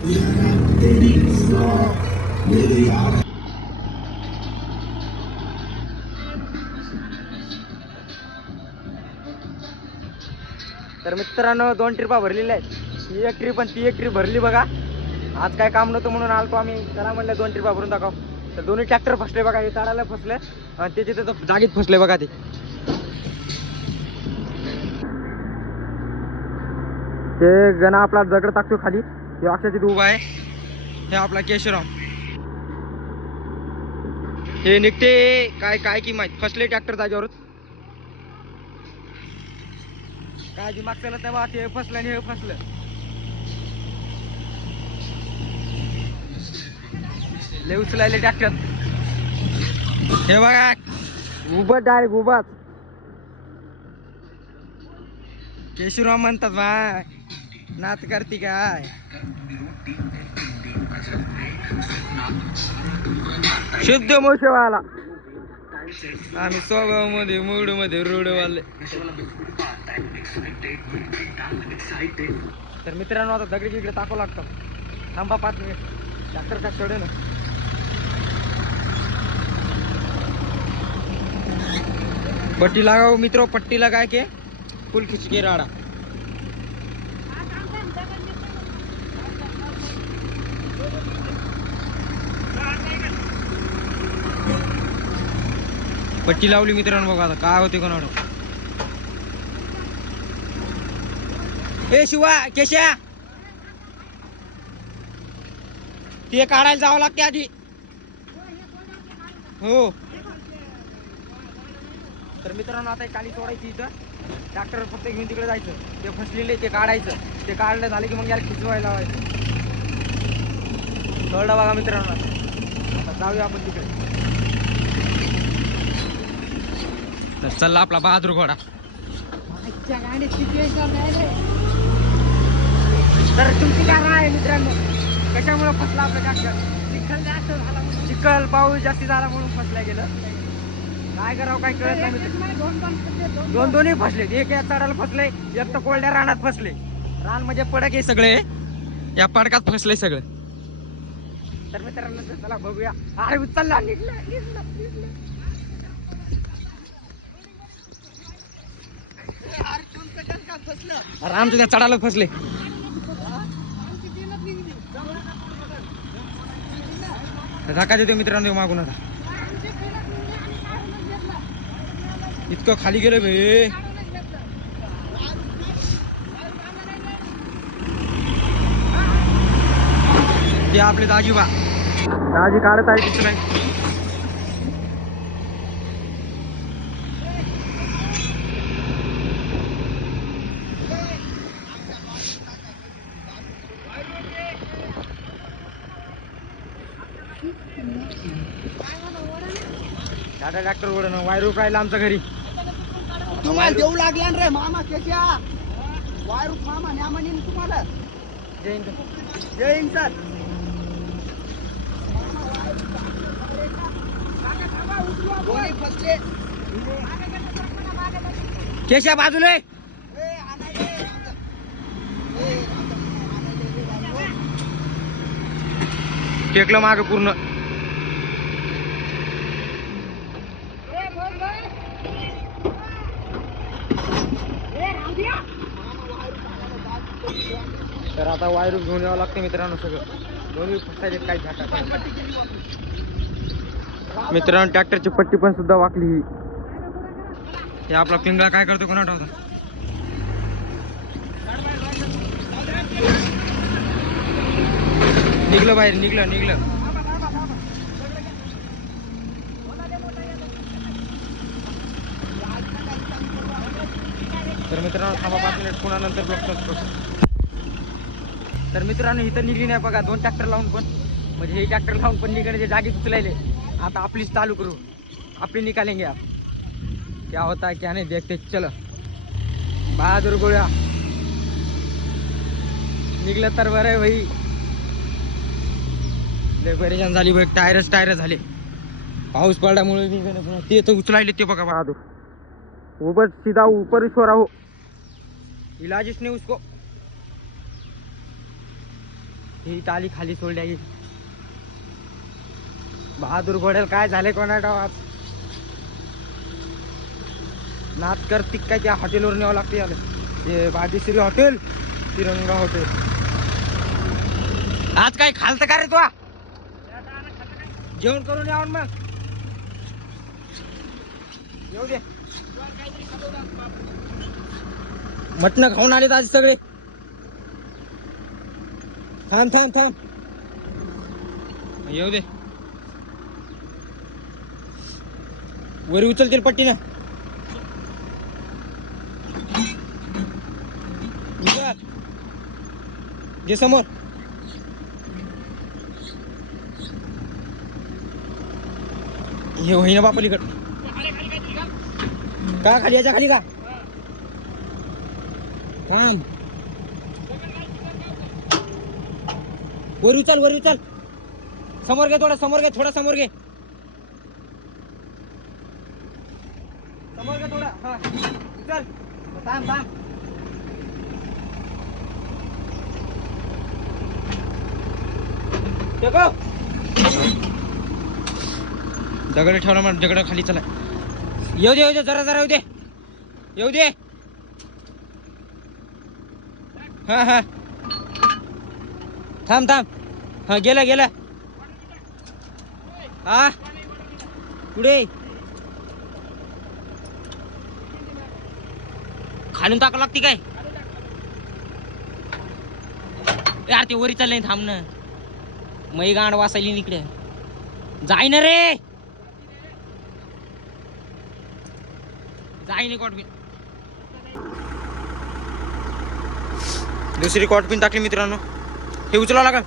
तर मित्रांनो 2 ट्रिपा भरलेल्या आहेत, ही एक ट्रिप आणि ती एक ट्रिप भरली बघा. आज काय काम नव्हतं म्हणून आलतो आम्ही, त्याला म्हणलं 2 ट्रिपा भरून दाखव. तर दोन्ही ट्रॅक्टर फसले बघा, हे चढायला फसले आणि ते तिथे जागीत फसले बघा. ते गणा आपला दगड टाकतो खाली, हे अक्षय तिथे उभा आहे. हे आपला केशवराम, हे निघते काय काय की माहित, फसले ट्रॅक्टर जागेवरच. काय दिमाग चालत नाही बा, ते फसलं आणि हे फसलं. लय उचलायले ट्रॅक्टर. हे बघा उभं, डायरेक्ट उभाच. केशवराम म्हणतात बा, नात करती काय. शुद्ध मोशेवाला आम्ही स्वभाव मध्ये मूड मध्ये रोड वाले. तर मित्रांनो आता दगडी इकडे टाकावं लागतं. थांबा 5 मिनिट, ट्रॅक्टर का चढे ना. पट्टी लगाओ मित्रों, पट्टी लगा के फुल खींच के राड़ा. पट्टी लावली मित्रांनो, बघा आता काय होते कोणाला. ए शिवा, केशा, ते काढायला जावं लागते आधी. हो. तर मित्रांनो आता काली तोडायची इथं, ट्रॅक्टर फक्त घेऊन तिकडे जायचं. ते फसलेले ते काढायचं, ते काढलं झालं की मग याला खिचवायला लावायचं. कळलं बघा मित्रांनो. आता जाऊया आपण तिकडे. तर चला आपला बहादूर घोडा. तर तुमची काय राय आहे मित्रांनो, कशामुळे फसला आपलं ट्रॅक्टर? चिखल जास्त झाला, चिखल पाऊस जास्ती झाला म्हणून फसल्या गेलं. काय करावं काय कळत नाही मित्र. दोन्ही फसले, एक या चढायला फसले, एक तर कोरड्या रानात फसले. रान म्हणजे पडक आहे सगळे, या पडकात फसले सगळे. तर मित्रांनो चला बघूया. अरे उचलला, निघलं. अरे आमच्या त्या चढायला फसले. धक्का देतो मित्रांनो मागून. आता इतकं खाली गेलं भे. ते आपले दाजी काढत आहे तिथं नाही. टाटा ट्रॅक्टर ओढण वायरू राहिला आमच्या घरी. तुम्हाला देऊ लागला रे मामा केशा, वायरू मामा न्या म्हणीन तुम्हाला. जय हिंद. जय हिंद सर. केशा बाजूला. टेकलं माग पूर्ण. तर आता वायरू घेऊन यावं लागतं मित्रांनो सगळं. दोन्ही फसायचे काय झाका. मित्रांनो ट्रॅक्टरची पट्टी पण सुद्धा वाकली. हे आपला पिंगळा काय करतो कोणा होता. निघलं बाहेर, निघलं. तर मित्रांनो थांबा 5 मिनिट, पुन्हा नंतर ब्लॉक करतो. तर मित्रांनो इथं निघली नाही बघा, 2 ट्रॅक्टर लावून पण, म्हणजे हे ट्रॅक्टर लावून पण निघण्याचे जागी उचलायले. आता आपलीच चालू करू, आपली निकालेंगे आप. क्या होता है क्या नहीं देखते. चलो बहादूर गोळ्या निघलं तर बरं आहे भाई. लय परेशान झाली बघ, टायर झाले पाऊस पडल्यामुळे. ते तर उचलायले ते बघा बहादूर. ऊपर सीधा ऊपर ही छोड़ा हो, इलाज इसने उसको. ही टाली खाली सोडल्या गेली. बहादूर घोड्याला काय झाले कोणा आज नात करतिक काय त्या हॉटेलवर न्यावं लागते याला. ते भाग्यश्री हॉटेल, तिरंगा हॉटेल. आज काय खालतं का रे तू? जेवण करून यावं मग. येऊ दे. मटण खाऊन आलेत आज सगळे. थांब थांब थांब. येऊ दे. वरी उचलतील पट्टी ना. जे समोर हे होईना बापा लिकड का खाली याच्या खाली का थांब. वरी उचल. समोर घे थोडा समोर घे थोडा समोर घे थोडा. हा चल थांब. देखो दगड ठेवला मला. दगड खाली चला. येऊ दे जरा येऊ दे. हा थांब. हा गेला. हा पुढे खालून टाकावं लागते काय यार. ते वरी चाललंय. थांब ना. मै गांड वासायली इकडे. जाय ना रे. जाय नाही कॉटपिन. दुसरी कॉटपिन टाकली मित्रांनो. हे उचलावं लागल.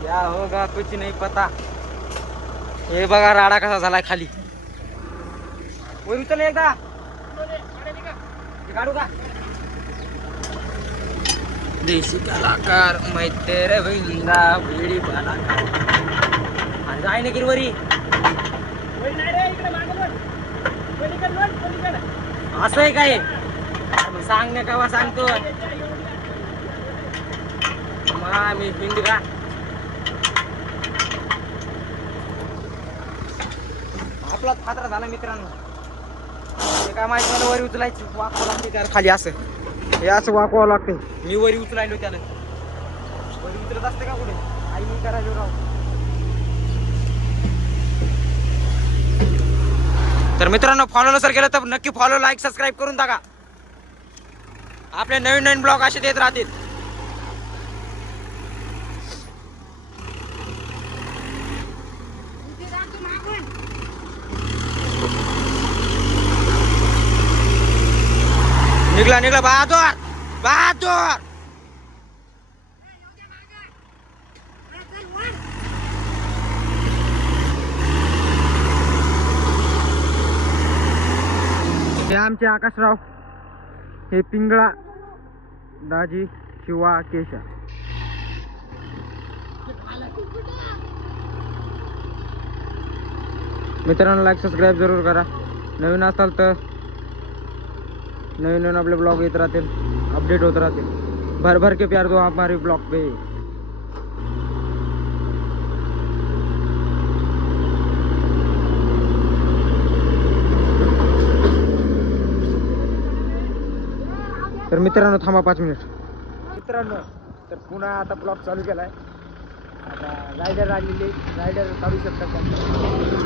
क्या होगा कुछ नहीं पता. हे बघा राडा कसा झालाय खाली. वर उचल एकदा. काढू का. देशी कलाकार मैत्रे विंदा वेळी जाय ना गिरवरी. असं आहे काय सांग ना केव्हा सांगतो. मी हिंदी का आपला फात्रा झाला मित्रांनो. हे काय माहिती मला वरी उचलायची वाकवावं लागते त्याला खाली. असं हे असं वाकवावं लागते. मी वरी उचलायलो त्याला. वरी उचलत असते का कुठे आई मी करायलो राव. तर मित्रांनो फॉलो नसेल केलं तर नक्की फॉलो लाईक सबस्क्राईब करून टाका. आपले नवीन ब्लॉग असे देत राहतील. निघला बहादूर. हे आमचे आकाशराव. हे पिंगळा दाजी शिवा केशा. मित्रांनो लाईक सबस्क्राईब जरूर करा. नवीन असाल तर नवीन आपले ब्लॉग येत राहतील. अपडेट होत राहतील. भर के प्यार दो हमारे ब्लॉग पे. तर मित्रांनो थांबा 5 मिनिट. मित्रांनो तर पुन्हा आता ब्लॉग चालू केलाय. आता रायडर आलेले. रायडर काढू शकतात.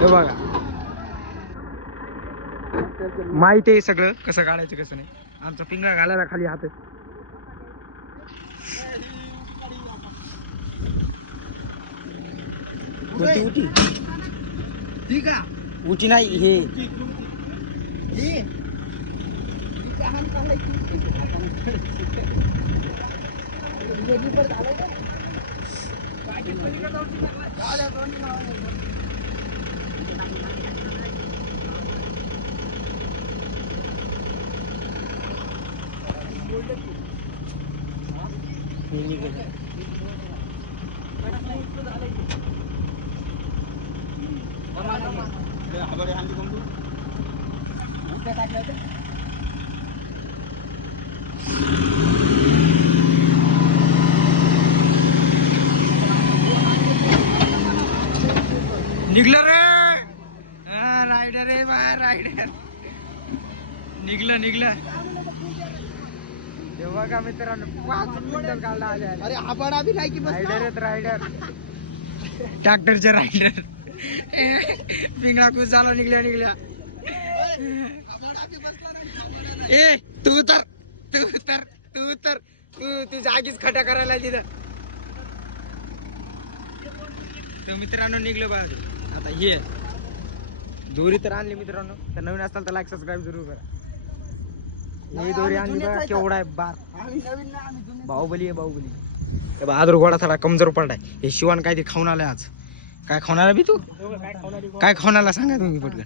हे बघा माहिती आहे सगळं कसं काढायचं कसं नाही. आमचा पिंगळा घालायला खाली हात. उटी ठीक आहे. उटी नाही हे निघलं हे बघा मित्रांनो 5 मिनिटात काढला आले अरे आबाडा बी नाही की बस रायडर ट्रॅक्टरचे रायडर पिंगळा खूप झाला निघल्या ए तू जागीच खटा करायला तिथं तर मित्रांनो निघलो बघा आता हे दोरी तर आणली मित्रांनो तर नवीन असताल तर लाईक सबस्क्राईब जरूर करा ही दोरी आणली बघा केवढा आहे बार बाहुबली आहे बाहुबली बहादूर घोडा थोडा कमजोर पडलाय हे शिवान काय ते खाऊन आलाय आज काय खाऊन आला बी तू काय खाऊन आला सांगा तुम्ही पटकन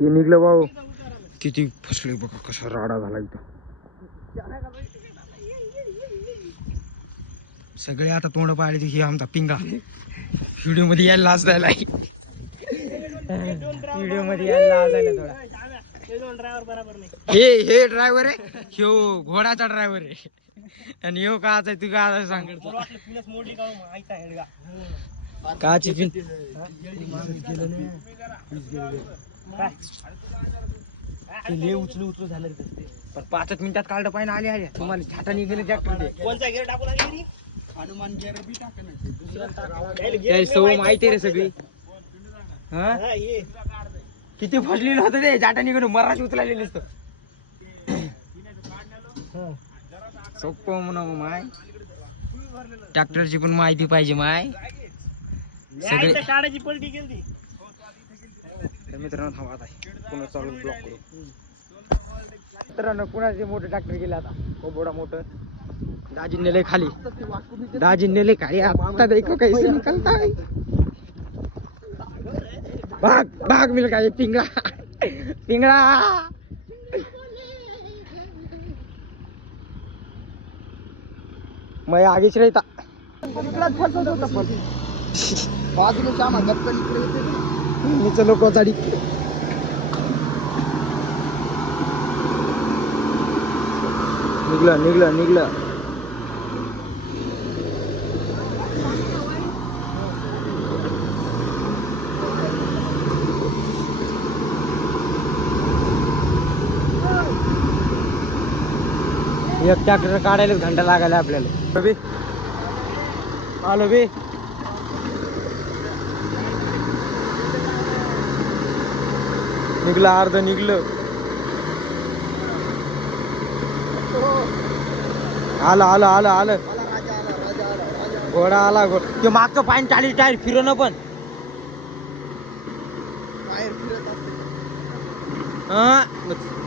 हे निघलं भाऊ किती फसले बघा कसा राडा झाला इथं सगळे आता तोंड पाहिले हे आमचा पिंगा व्हिडिओ मध्ये यायला लाज द्यायला व्हिडिओ मध्ये यायला लाज द्यायला थोडा हे ड्रायव्हर आहे ह्यो घोडाचा ड्रायव्हर आहे आणि ह्यो काच आहे तू का सांग काची पिन उचलू झालं पण 5 मिनिटात काढलं पाहिजे आले तुम्हाला झाटा निघेले ट्रॅक्टर कोणता गेअर टाकू लागली हनुमान गेअर बी टाकणार सवय माहिती रे सगळी किती फसलेलं होतं ते झाटा निघून मराठी उचलायला नसतं सोपं म्हणा माय ट्रॅक्टरची पण माहिती पाहिजे माय सगळे काढायची पलटी केली मित्रांनो थांबा आता पुन्हा चालू ब्लॉक करू मित्रांनो कुणाचे मोठे ट्रॅक्टर गेले आता खूप मोठा मोठं दाजी नेले खाली दाजी नेले खाली आता देखो कैसे निकलता है भाग मिल का ये पिंगड़ा मैं आगेच रहता मी चलो कोचाडी निघलं एक ट्रॅक्टर काढायला घंटा लागायला आपल्याला बे आलो बे निघलं अर्ध निघलं आलं घोडा आला ते मागचं पाणी 40 टायर फिरवणं पण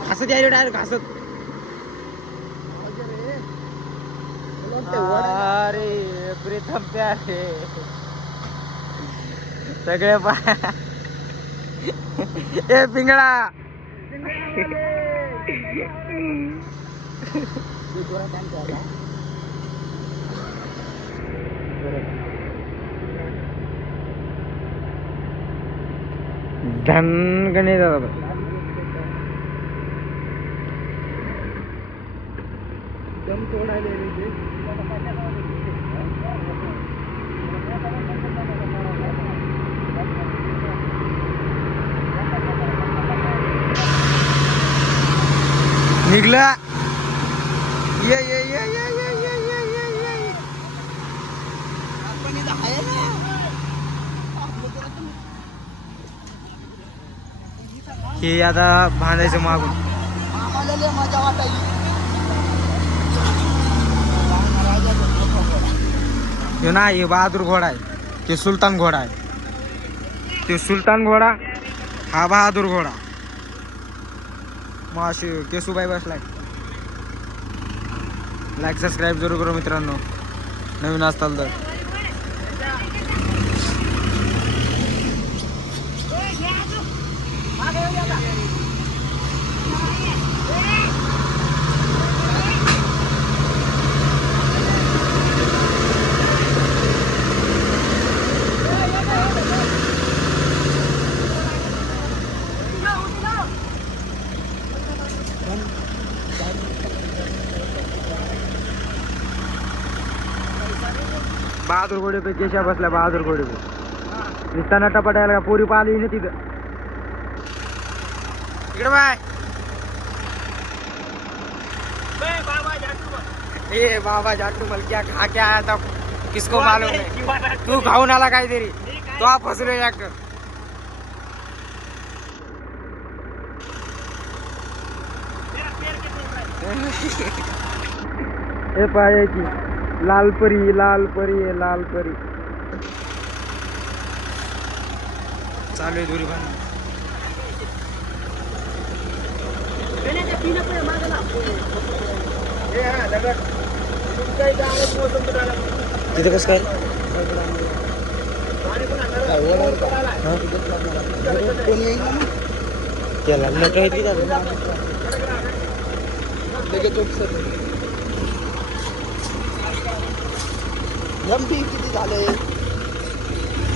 घासत यायला टायर घासत अरे प्रीतम प्यारे सगळे ए पिंगळा धन गणे दादा दम तोडायला निघला ये हे आता बांधायचं मागून मजा वाटायची ना हे बहादूर घोडा आहे ते सुलतान घोडा आहे ते सुलतान घोडा हा बहादूर घोडा माशी केसूबाई बसलाय लाईक सबस्क्राईब जरूर करू मित्रांनो नवीन असताल तर बहादूर घोडे पे केशा बसला बहादूर घोडे पे दिसताना टपाटायला पोरी पाहिली ना तिथं इकडे बाय ए बाबा जाटू मल क्या खा क्या आया था किसको मालूम है तू खाऊन आला काहीतरी तो आप फसलो एक हे पायाची लाल परी आहे लाल परी चालू आहे दोरी बांधून तिथे कसं काय कोणी येईल ना मग? त्याला मोठं आहे की लगेच उपसर एमपी किती झाले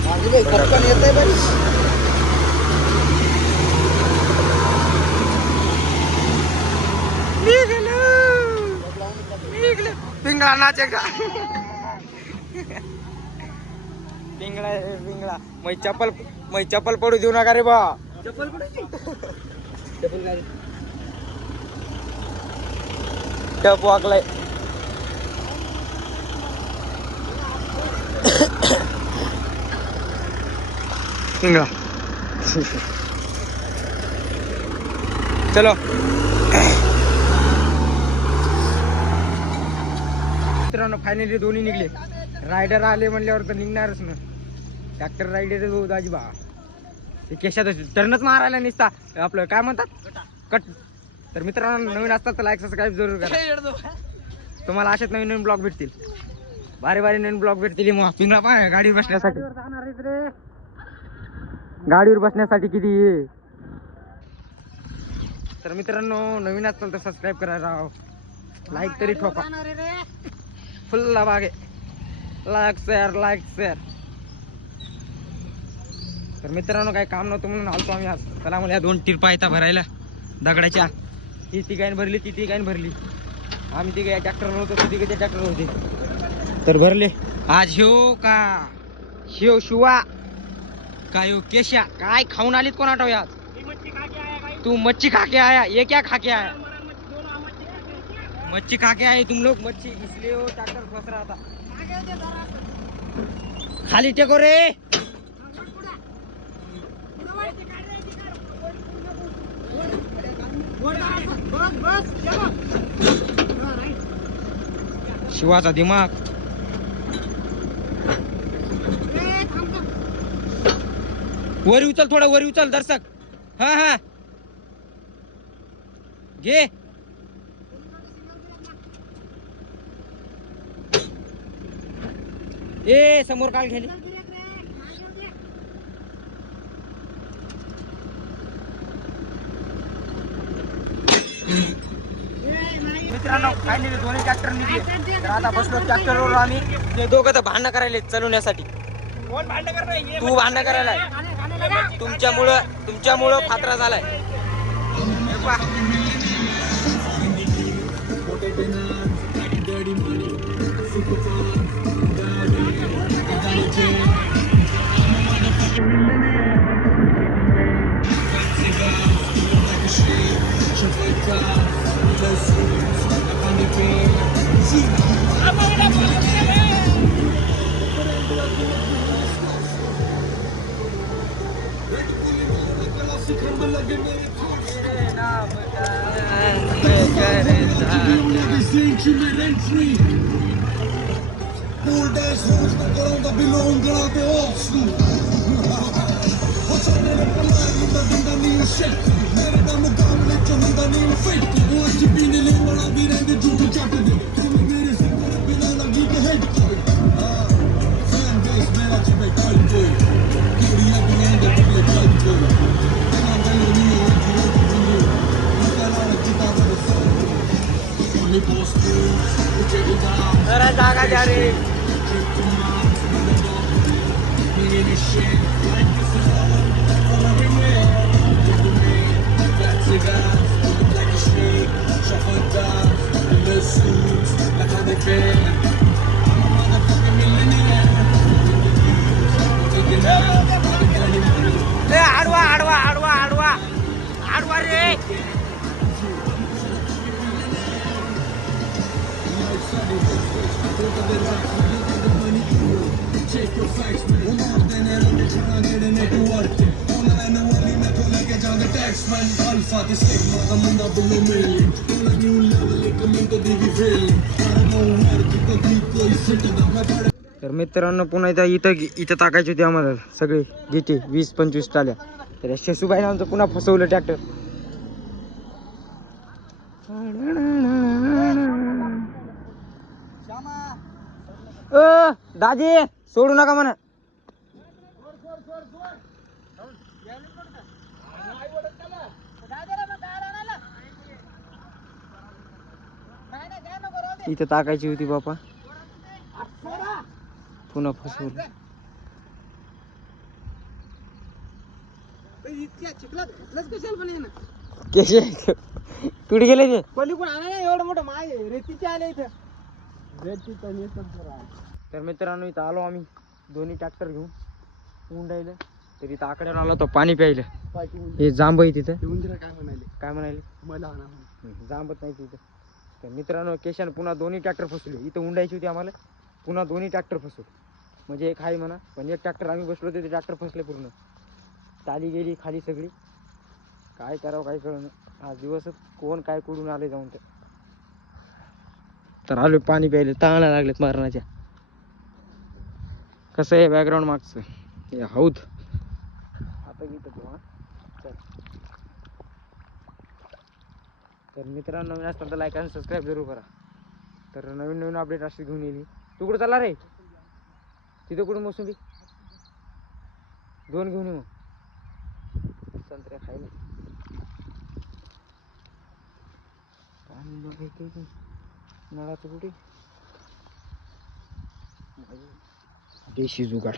माझी बाई खटकन येत आहे बाई पिंगळा नाचे का पिंगळा मै चप्पल पडू देऊ नका रे बा चप्पल टप वाकलाय पिंगळा चलो मित्रांनो फायनली दोन्ही निघले रायडर आले म्हणल्यावर तर निघणारच ना ट्रॅक्टर रायडर भाऊ दाजीबा ते केशात टर्नच मारायला निसता आपलं काय म्हणतात कट तर मित्रांनो नवीन असतात तर लाईक सबस्क्राईब जरूर करा तुम्हाला असेच नवीन नवीन ब्लॉग भेटतील भारी नवीन ब्लॉग भेटतील मग पिंगळा पाय गाडीवर बसण्यासाठी गाडीवर बसण्यासाठी किती तर मित्रांनो नवीन असताल तर सबस्क्राईब करा राव लाईक तरी ठोका फुल बागे लाईक शेअर तर मित्रांनो काही काम नव्हतं म्हणून आलतो आम्ही आज त्याला मला 2 टिरपा येता भरायला दगडाच्या ती तिघांनी भरली ती तिघांनी भरली आम्ही तिघे ट्रॅक्टर नव्हतो ती तिघे ट्रॅक्टर होते तर भरले आज शिव शिवा काय हो केशा काय खाऊन आलीत कोण आठव आज तू मच्छी खा के आया ये क्या खा के आया मच्छी खा के आए तुम लोग मच्छी इसलिए वो ट्रैक्टर फंस रहा था खाली टेको रे शिवाचा दिमाग वरी उचल थोडं वरी उचल दर्शक हा घे ए समोर काल घेली मित्रांनो फायनली दोन्ही ट्रॅक्टर निघले तर आता बसलो ट्रॅक्टरवर आम्ही ते दोघं तर भांडणं करायले चालवण्यासाठी तू भांडणं करायला तुमच्यामुळं फात्रा झालाय जरा जागा द्या रे आडवा आडवा आडवा आडवा आडवा रे तर मित्रांनो पुन्हा इथं टाकायची होती आम्हाला सगळे जिथे 20-25 टाल्या. तर या शेसूबाईनं आमचं पुन्हा फसवलं ट्रॅक्टर. दाजी सोडू नका म्हणा. इथं टाकायची होती बापा, पुन्हा फसवलं. कुठे गेले ते पलीकडून आणा ना, एवढं मोठं माझे रेतीचे आले इथं. तर मित्रांनो इथं आलो आम्ही दोन्ही ट्रॅक्टर घेऊन उंडायला. तर इथं आकड्याला आलो होतो पाणी प्यायलं. हे जांब आहे तिथं. काय म्हणाले मला जांबत नाही तिथं. तर मित्रांनो केशान पुन्हा दोन्ही ट्रॅक्टर फसवले. इथं उंडायची होती आम्हाला, पुन्हा दोन्ही ट्रॅक्टर फसवले. म्हणजे एक आहे म्हणा, पण एक ट्रॅक्टर आम्ही बसलो होतो ते ट्रॅक्टर फसले पूर्ण. चाली गेली खाली सगळी. काय करावं काय कळलं. आज दिवसच कोण काय करून आले जाऊन. तर आलो पाणी प्यायले, ताळा लागलेत मारणाच्या. कसं आहे बॅकग्राऊंड मागचं हे हौद. आता घेतो तू. तर मित्रांनो नवीन असताना तर लाईक आणि सबस्क्राईब जरूर करा. तर नवीन नवीन अपडेट अशी घेऊन येईल. तू कुठं चालला रे? तिथं कुठं मोसंबी 2 घेऊन येऊ. संत्र्या खायला नळाचं कुठे देशी जुगाड.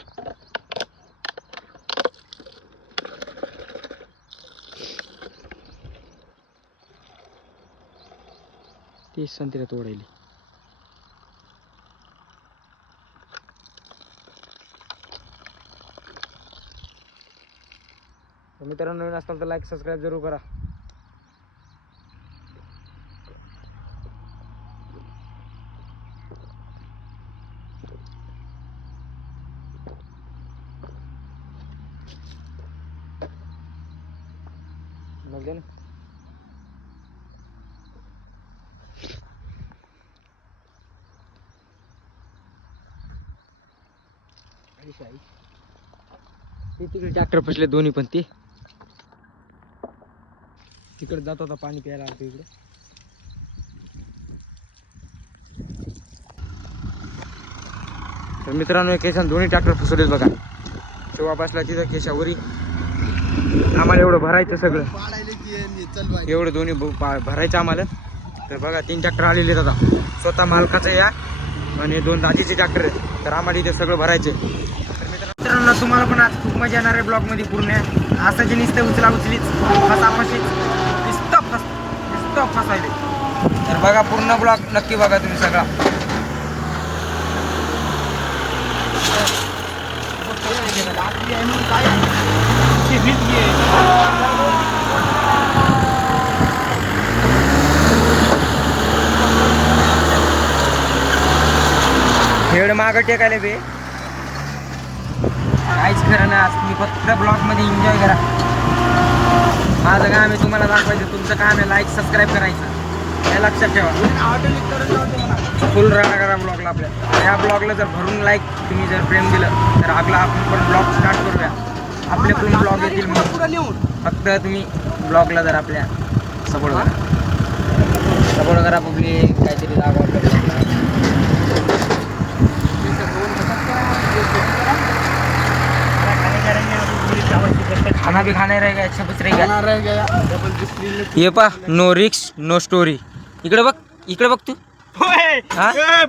ते संत्र्या तोडायली. मित्रांनो नवीन असताल तर लाईक सबस्क्राईब जरूर करा. मग ना तिकडे ट्रॅक्टर फसले दोन्ही पण. ते तिकडे जात होता पाणी प्यायला आलतो इकडे. तर मित्रांनो केशान दोन्ही ट्रॅक्टर फसवलेत बघा. शिवा बसला तिथं केशावरी. आम्हाला एवढं भरायचं सगळं, एवढं दोन्ही भरायचं आम्हाला. तर बघा 3 ट्रॅक्टर आलेले आहेत आता. स्वतः मालकाचं या आणि 2 दाजीचे ट्रॅक्टर आहेत. तर आम्हाला इथे सगळं भरायचं. तर मित्रांनो तुम्हाला पण आज खूप मजा येणार आहे ब्लॉगमध्ये पूर्ण. असं जे नुसतं उचला उचलीच नुसतं फसायले. तर बघा पूर्ण ब्लॉग नक्की बघा तुम्ही सगळा. हेड मागं टेकायला बे काहीच खरं नाही. आज तुम्ही फक्त ब्लॉगमध्ये एन्जॉय करा. माझं काम आहे तुम्हाला दाखवायचं, तुमचं काम आहे लाईक सबस्क्राईब करायचं. हे लक्षात ठेवा. फुल राहणार करा ब्लॉगला आपल्या. या ब्लॉगला जर भरून लाईक तुम्ही जर प्रेम दिलं तर आपला आपण पण ब्लॉग स्टार्ट करूया. आपले पण ब्लॉग येतील मग. फक्त तुम्ही ब्लॉगला जर आपल्या सपोर्ट करा पब्लिक. काहीतरी दाखवा. खाना भी खाना रहेगा, अच्छा बच रहेगा. ये पा नो रिक्स नो स्टोरी. इकडे बघ तू.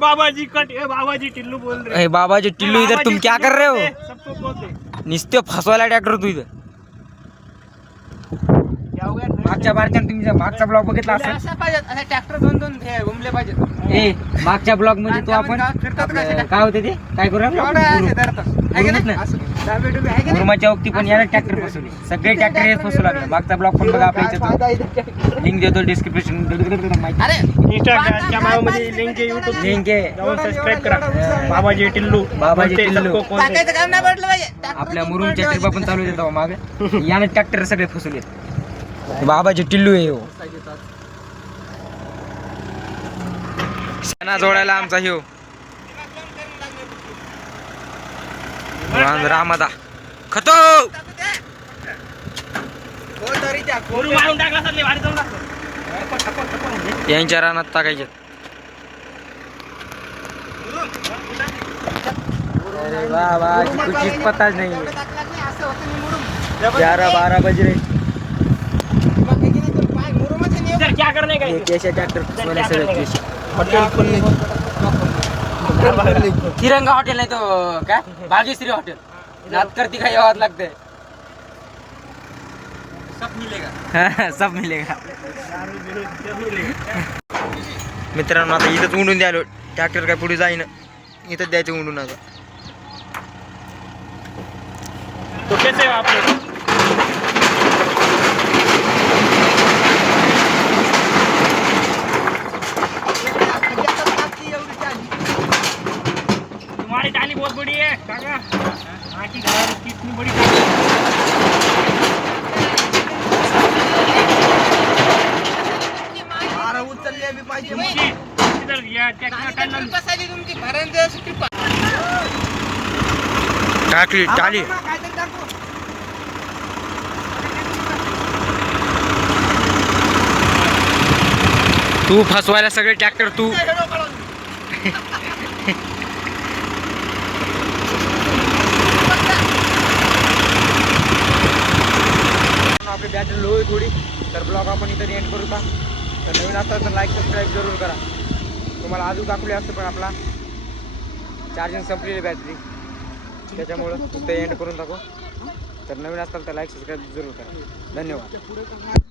बाबाजी कट बाबाजी टिल्लू बोल रहे. बाबाजी टिल्लू इधर तुम क्या कर रहे हो? सबको बोलते निस्ते फसवायला ट्रॅक्टर तू इथं. मागच्या बारच्या तुम्ही मागचा ब्लॉग बघितला असेल. ट्रॅक्टर 2 घुमले पाहिजेत. ए मागच्या ब्लॉग मध्ये तो आपण काय होते ते काय करू मुरमाच्या वक्ती पण याला ट्रॅक्टर फसवले. सगळे ट्रॅक्टर हे फसवू लागले. मागचा ब्लॉग पण बघा आपल्या याच्यात. लिंक देतो डिस्क्रिप्शन. लिंक सबस्क्राईब करा. बाबाजी टिल्लू आपल्या मुरुमच्या ट्रिपा पण चालू देतो मागे. याने ट्रॅक्टर सगळे फसवले. बाबाची टिल्लू आहे हो. सणा जोडायला आमचा ह्यो रामादा खतो यांच्या रानात टाकायचे. अरे वा वा कुछ पताच नाही. 11-12 बज रहे. क्या करने का? कैसे ट्रैक्टर तिरंगा हॉटेल नाही तो काय भाग्यश्री हॉटेल नात करती का यावं लागतंय. सब मिलेगा. मित्रांनो आता इथंच उंडून द्यालो. ट्रॅक्टर काय पुढे जाईन इथंच द्यायचं उंडून. आता तो कैसे आप लोग? तुम्हारी टाली बहुत बड़ी है काका. हाँ की घर कितनी बड़ी उचलले बी पाहिजे. इधर या टाकली टाली. तू फसवायला सगळे ट्रॅक्टर तू. आपली बॅटरी लो आहे थोडी तर ब्लॉग आपण इथं एंड करू का. तर नवीन असतात तर लाईक सबस्क्राईब जरूर करा. तुम्हाला अजून दाखवले असतं पण आपला चार्जिंग संपलेली बॅटरी त्याच्यामुळं ते एंड करून टाकू. तर नवीन असताल तर लाईक सबस्क्राईब जरूर करा. धन्यवाद.